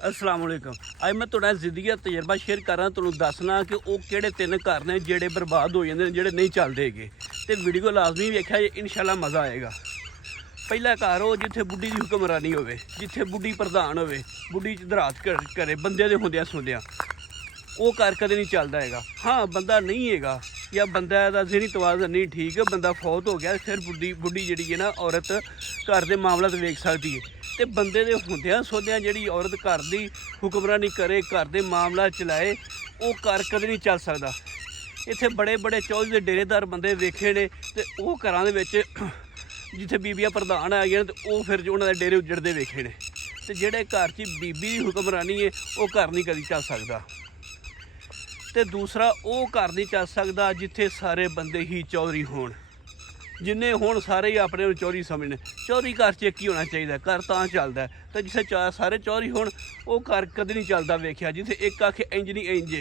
अस्सलाम वालेकुम। अज मैं थोड़ा जिंदगी का तजर्बा शेयर कर रहा तुहानूं दसना कि वो किहड़े तीन घर ने जिहड़े बर्बाद हो जाते हैं जिहड़े नहीं चलते हैगे। तो वीडियो लाजमी वेखिया इंशाल्लाह मज़ा आएगा। पहला घर हो जिथे बुढ़ी की हुक्मरानी होवे, जिथे बुढ़ी प्रधान होवे, बुढ़ी दरात करे बंदे दे होंदियां सुनदियां, वो घर कदे नहीं चलता हैगा। हाँ बंदा नहीं हैगा या बंदा दा ज़हनी तवाज़ुन नहीं ठीक, बंदा फौत हो गया फिर बुढ़ी जिहड़ी है ना औरत घर के मामलात वेख सकती है। तो बंदे दे होंदियां सोंदियां जिहड़ी औरत घर की हुक्मरानी करे, घर के मामला चलाए, वो घर कदे नहीं चल सकता। इत्थे बड़े बड़े चौधरी दे डेरेदार बंदे वेखे ने, तो वो घरां दे विच जिथे बीबियां प्रधान आ गई तो वो फिर उन्होंने डेरे उजड़ते वेखे ने। तो जेह्ड़े घर च बीबी की हुक्मरानी है वो घर नहीं कदी चल सकता। तो दूसरा वो घर नहीं चल सकता जिथे सारे बंदे ही चौधरी होण, जिन्ने होण सारे ही अपने चौधरी समझने। चौधरी घर च एक ही होना चाहिए, घर तां चलदा है। तो जिथे सारे चौधरी होण वो घर कदे नहीं चलता वेख्या। जिथे एक आखे इंज नहीं इंज,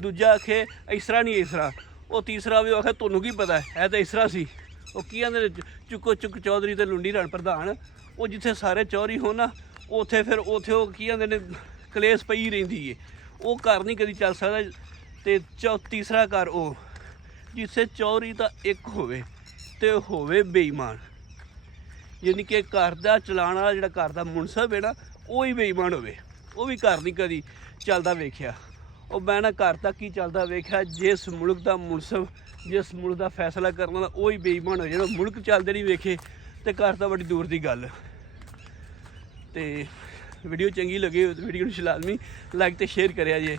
दूजा आखे इस तरह नहीं इस तरह, वो तीसरा भी आखे तुहानूं की पता है तो इस तरह सी। वो की आंदे चुक्को चुक चौधरी ते लुंडी रण प्रधान। वो जिथे सारे चौधरी हो ना उत्थे फिर उत्थे वो की आंदे ने कलेस पई रहिंदी है, वो घर नहीं कदी चल सकदा। तो तीसरा घर वो जिथे चौधरी तो एक होवे ते होवे बेईमान, यानी कि घर का चलाने वाला जिहड़ा घर का मुनसब है ना वो ही बेईमान होवे, वो भी घर नहीं कदी चलता वेख्या। और मैं ना घर तक ही चलता वेख्या जिस मुल्क का मुनसब, जिस मुल्क का फैसला करने वाला वो ही बेईमान हो जाए। मुल्क चलते नहीं वेखे तो घर तो बड़ी दूर की गल। तो वीडियो चंगी लगी वीडियो लाजमी लाइक तो शेयर करिया जे।